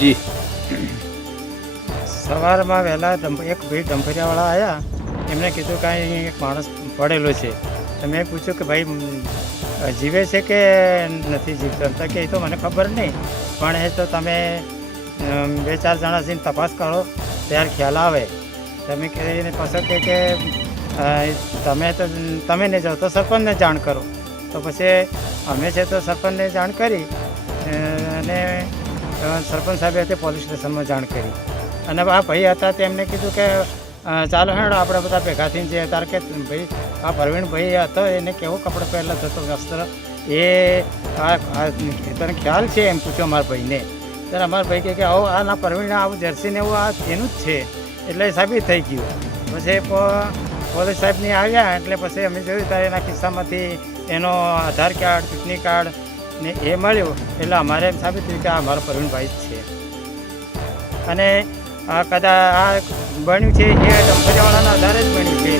જી સવારમાં વહેલા એક ભાઈ ડંફરિયાવાળા આવ્યા. એમણે કીધું કે અહીં એક માણસ પડેલો છે. તો મેં પૂછ્યું કે ભાઈ જીવે છે કે નથી જીવતો? એમ તો કે એ તો મને ખબર નહીં, પણ એ તો તમે 2-4 જણા જઈને તપાસ કરો ત્યારે ખ્યાલ આવે. તમે કહીને પાછો કે તમે નહીં જાઓ તો સરપંચને જાણ કરો. તો પછી અમે છે તો સરપંચને જાણ કરી અને સરપંચ સાહેબે તે પોલીસ સ્ટેશનમાં જાણ કરી. અને આ ભાઈ હતા તેમને કીધું કે ચાલો હેડો આપણે બધા ભેગા થઈને જઈએ. તારે કે ભાઈ આ પ્રવીણભાઈ હતો, એને કેવું કપડે પહેલા થતો વસ્ત્ર એ તને ખ્યાલ છે એમ પૂછ્યો અમારા ભાઈને. ત્યારે અમારા ભાઈ કહે કે આવો આ ના પ્રવીણ આવું જર્સીને એવું આ એનું જ છે, એટલે સાબિત થઈ ગયું. પછી પોલીસ સાહેબની આવ્યા એટલે પછી અમે જોયું ત્યારે એના ખિસ્સામાંથી એનો આધાર કાર્ડ, ચૂંટણી કાર્ડ ને એ મળ્યું. એટલે અમારે એમ સાબિત થયું કે આ અમારો પ્રવીણભાઈ જ છે. અને કદાચ આ બન્યું છે એ ડંફરિયાવાળાના આધારે જ બન્યું છે.